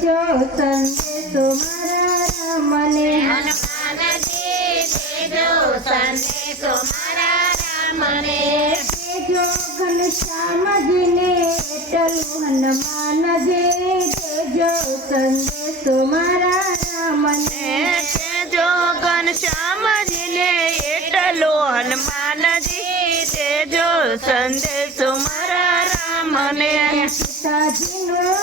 દેજો સંદેશો મારા રામને હનુમાનજી દેજો સંદેશો મારા રામને દેજો ઘનશ્યામજીને એટલું હનુમાનજી દેજો સંદેશો મારા રામને તેજો ઘનશ્યામજીને એટલો હનુમાનજી દેજો સંદેશો મારા રામને સીતાજીનું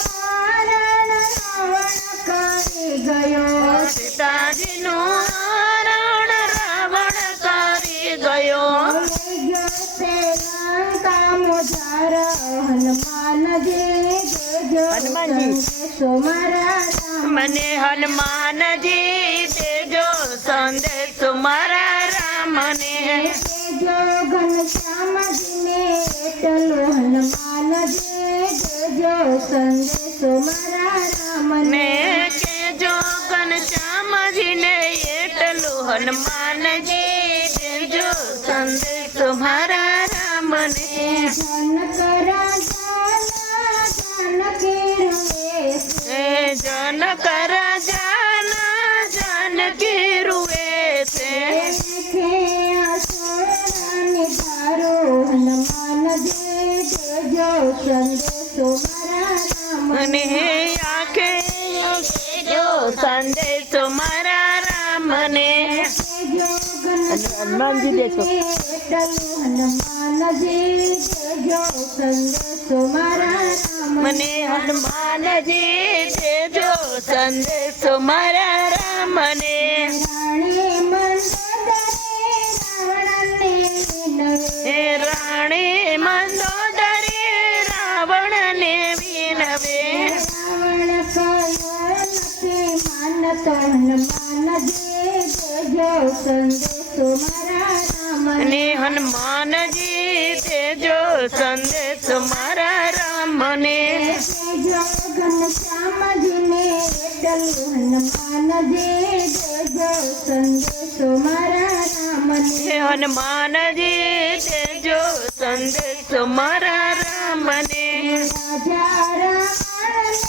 હરણ રાવણ કરી ગયો સીતાજીનું હરણ રાવણ કરી ગયો લઈ ગયો તે લંકા મોજાર હનુમાનજી દેજો સંદેશો મારા મને હનુમાનજી દેજો સંદેશો મારા રામને દેજો ઘનશ્યામજીને એટલો હનુમાનજી દેજો સંદેશો મારા રામને કેજો ઘનશ્યામજીને એટલું હનુમાનજી દેજો સંદેશો મારા રામને જનક રાજા જાનકી રૂએ હે જનક રાજાના જાનકી રૂએ છે છે અસુરાની ધારો હનુમાનજી દેજો સંદેશો મારા અને રામને હે આંખે દેજો સંદેશો મારા રામને દેજો હનુમાનજી દેજો હનુમાનજી દેજો સંદેશો મારા મને હનુમાનજી દેજો સંદેશો મારા રામને રાણી મંદોદરી રાવણને વિનવે રાવણને વિનવે રાવણ કયો નથી માનતો હનુમાનજી દેજો સંદેશો મારા અને રામને હનુમાનજી દેજો સંદેશો મારા રામને દેજો ઘનશ્યામજીને એટલું હનુમાનજી દેજો સંદેશો મારા રામને હે હનુમાનજી દેજો સંદેશો મારા રામને રાજા રાવણને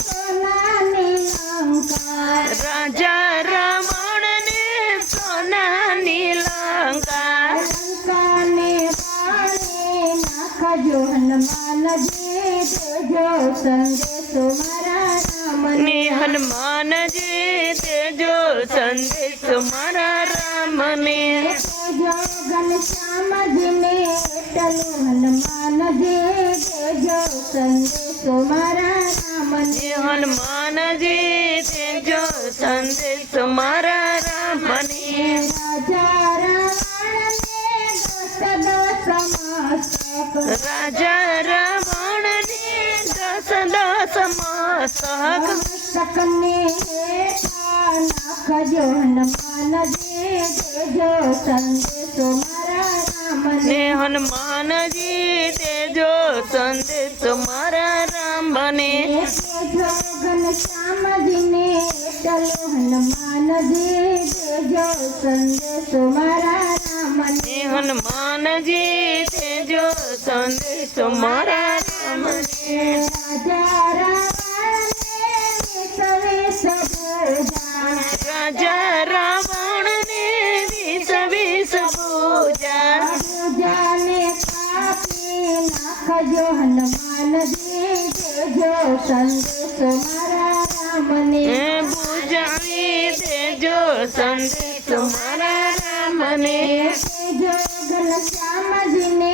સોનાની લંકા રાજા રાવણને સોનાની લંકા લંકાને પાણી નાખજો હનુમાનજી દેજો સંદેશો મારા રામને ને હનુમાનજી દેજો સંદેશો મારા રામને દેજો ઘનશ્યામજીને એટલું હનુમાનજી દેજો સંદેશો મારા રામને હે હનુમાનજી દેજો સંદેશો મારા રામને રાજા રાવણને દસ મસ્તક રાજા રાવણને દસ મસ્તક મસ્તકને હેઠા નાખજો હનુમાનજી દેજો સંદેશો મારા રામને ને હનુમાનજી દેજો સંદેશો મારા રામને દેજો ઘનશ્યામજીને એટલું હનુમાનજી દેજો સંદેશો મારા રામને ને હનુમાનજી દેજો સંદેશો મારા રામને રાજા રાવણને રાજા રાવણને વીસ ભુજા પૂજાને કાપી નાખજો હનુમાનજી દેજો સંદેશો મારા રામને હે બુજાવી દેજો સંદેશો મારા રામને દેજો ઘનશ્યામજીને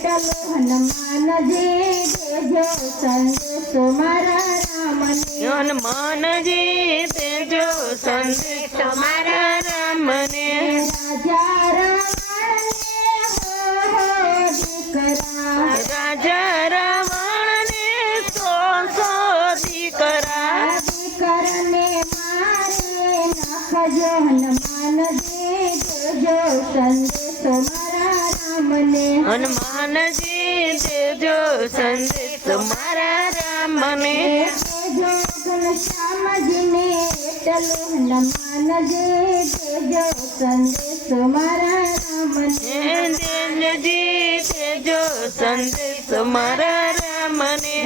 એટલું હનુમાનજી દેજો સંદેશો મારા રામને હનુમાનજી દેજો સંદેશો મારા રામને રાજા રાવણને હો દીકરા રાજા રાવણને દીકરાને મારે નાખજો હનુમાનજી દેજો સંદેશો મારા રામને હનુમાનજી દેજો સંદેશો મારા રામને દેજો ઘનશ્યામજીને એટલું હનુમાનજી દેજો સંદેશો મારા રામને દેજો સંદેશો મારા રામને